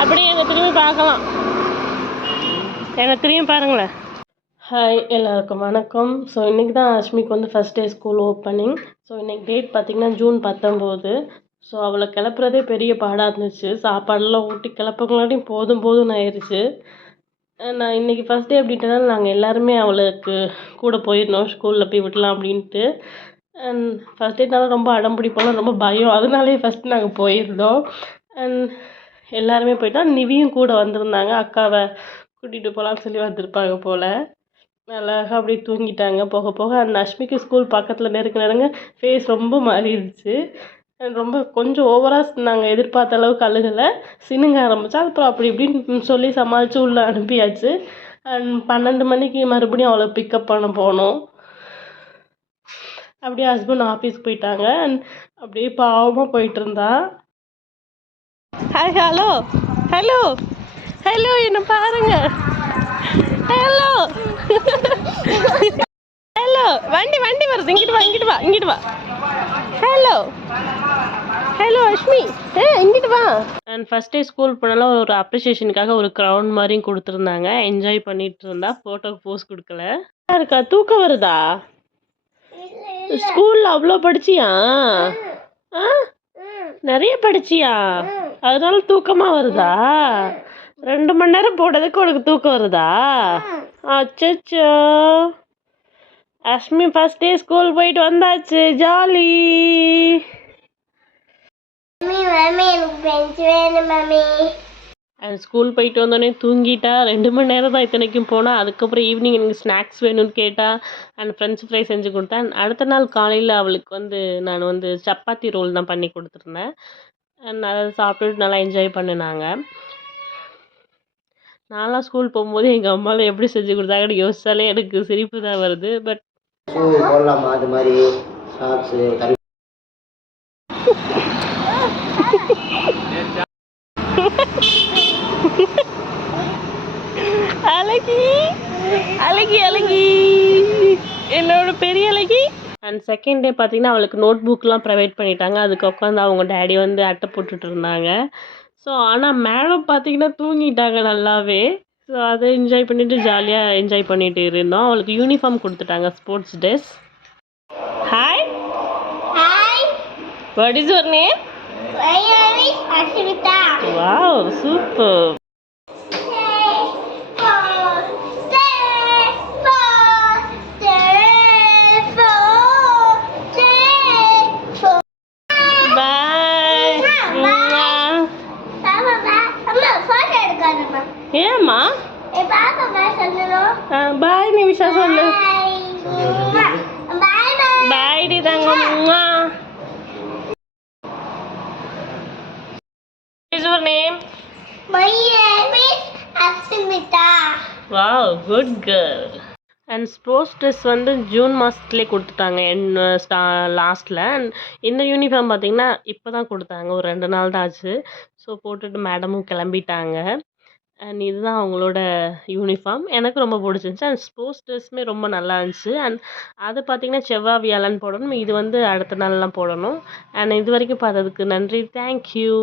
அப்படியே எங்கள் திரும்பி பார்க்கலாம். என்னை திரும்பி பாருங்களேன். ஹாய், எல்லாருக்கும் வணக்கம். ஸோ இன்றைக்கி தான் அஷ்மிக்கு வந்து first day school opening. So இன்றைக்கி டேட் பார்த்திங்கன்னா ஜூன் 19. ஸோ அவளை கிளப்புறதே பெரிய பாடாக இருந்துச்சு. சாப்பாடெல்லாம் ஊட்டி கிளப்புங்களாட்டியும் போதும்னு ஆயிடுச்சு. நான் இன்றைக்கி ஃபஸ்ட் டே அப்படின்றனால நாங்கள் எல்லாருமே அவளுக்கு கூட போயிருந்தோம், ஸ்கூலில் போய் விடலாம் அப்படின்ட்டு. அண்ட் ஃபஸ்ட் டேனால ரொம்ப அடம் பிடிப்போம், ரொம்ப பயம். அதனாலே ஃபஸ்ட்டு நாங்கள் போயிருந்தோம். அண்ட் எல்லாருமே போயிட்டோம். நிவியும் கூட வந்திருந்தாங்க, அக்காவை கூட்டிகிட்டு போகலான்னு சொல்லி வந்திருப்பாங்க போல். அழகாக அப்படியே தூங்கிட்டாங்க. போக போக அந்த அஷ்மிக்கு ஸ்கூல் பக்கத்தில் நெருங்க ஃபேஸ் ரொம்ப மாறிடுச்சு. ரொம்ப கொஞ்சம் ஓவராக நாங்கள் எதிர்பார்த்த அளவுக்கு அழுகலை, சினுங்க ஆரம்பித்தா. அப்புறம் அப்படி இப்படின்னு சொல்லி சமாளித்து உள்ளே அனுப்பியாச்சு. அண்ட் 12 மணிக்கு மறுபடியும் அவளை பிக்கப் பண்ண போனோம். அப்படியே ஹஸ்பண்ட் ஆஃபீஸ் போயிட்டாங்க. அண்ட் அப்படியே பாவமாக போயிட்டு இருந்தா. ஹாய், ஹலோ ஹலோ ஹலோ, என்ன பாருங்க. ஹலோ ஹலோ, வண்டி வருது. இங்கிட்டு வா. ஹலோ ஹலோ அஷ்மி, இங்கிட்டு வா. அண்ட் ஃபஸ்ட் டே ஸ்கூல் போனாலும் ஒரு அப்ரிசியேஷனுக்காக ஒரு க்ரௌன் மாதிரியும் கொடுத்துருந்தாங்க. என்ஜாய் பண்ணிட்டு இருந்தா. ஃபோட்டோக்கு போஸ் கொடுக்கல. இருக்கா, தூக்கம் வருதா? ஸ்கூலில் அவ்வளோ படிச்சியா? நிறைய படிச்சியா? அதனால தூக்கமாக வருதா? 2 மணி நேரம் போட்டதுக்கு உனக்கு தூக்கம் வருதா? அச்சோ. அஷ்மி ஃபஸ்ட் டே ஸ்கூல் போயிட்டு வந்தாச்சு, ஜாலி. அண்ட் ஸ்கூல் போயிட்டு வந்தோடனே தூங்கிட்டா. 2 மணி நேரம் தான் இத்தனைக்கும் போனால். அதுக்கப்புறம் ஈவினிங் எனக்கு ஸ்நாக்ஸ் வேணும்னு கேட்டால் அண்ட் ஃப்ரெஞ்ச் ஃப்ரை செஞ்சு கொடுத்தேன். அடுத்த நாள் காலையில் அவளுக்கு நான் சப்பாத்தி ரோல் தான் பண்ணி கொடுத்துருந்தேன். அண்ட் அதை சாப்பிட்டுட்டு நல்லா என்ஜாய் பண்ணினாங்க. நான்லாம் ஸ்கூல் போகும்போது எங்கள் அம்மாவில் எப்படி செஞ்சு கொடுத்தாங்கன்னு யோசிச்சாலே எனக்கு சிரிப்பு தான் வருது. பட் அது மாதிரி அழகி என்னோட பெரிய அழகி. அண்ட் செகண்ட் டே பார்த்தீங்கன்னா அவளுக்கு நோட் புக்லாம் ப்ரொவைட் பண்ணிட்டாங்க. அதுக்கு உட்காந்து அவங்க டேடி அட்டை போட்டுட்டு இருந்தாங்க. ஸோ ஆனால் மேடம் பார்த்தீங்கன்னா தூங்கிட்டாங்க நல்லாவே. ஸோ அதை என்ஜாய் பண்ணிவிட்டு ஜாலியாக என்ஜாய் பண்ணிகிட்டு இருந்தோம். அவளுக்கு யூனிஃபார்ம் கொடுத்துட்டாங்க, sports dress. Hi, what is your name? Wow, super. ஏம்மா பாய் நிமிஷா சொல்லு. பாய் டி தங்கம்மா. What is your name? My name is Asmita. Wow, good girl. And sports dress June மாதத்துலேயே கொடுத்துட்டாங்க, லாஸ்ட்டில். அண்ட் இந்த யூனிஃபார்ம் பார்த்திங்கன்னா இப்போ தான் கொடுத்தாங்க, ஒரு 2 நாள் தான் ஆச்சு. ஸோ போட்டுட்டு மேடமும் கிளம்பிட்டாங்க. அண்ட் இதுதான் அவங்களோட யூனிஃபார்ம். எனக்கு ரொம்ப பிடிச்சிருந்துச்சி. அண்ட் ஸ்போர்ட்ஸ் ட்ரெஸ்ஸுமே ரொம்ப நல்லா இருந்துச்சு. அண்ட் அது பார்த்திங்கன்னா செவ்வாய் வியாழன் போடணும், இது அடுத்த நாள்லாம் போடணும். அண்ட் இது வரைக்கும் பார்த்ததுக்கு நன்றி. தேங்க்யூ.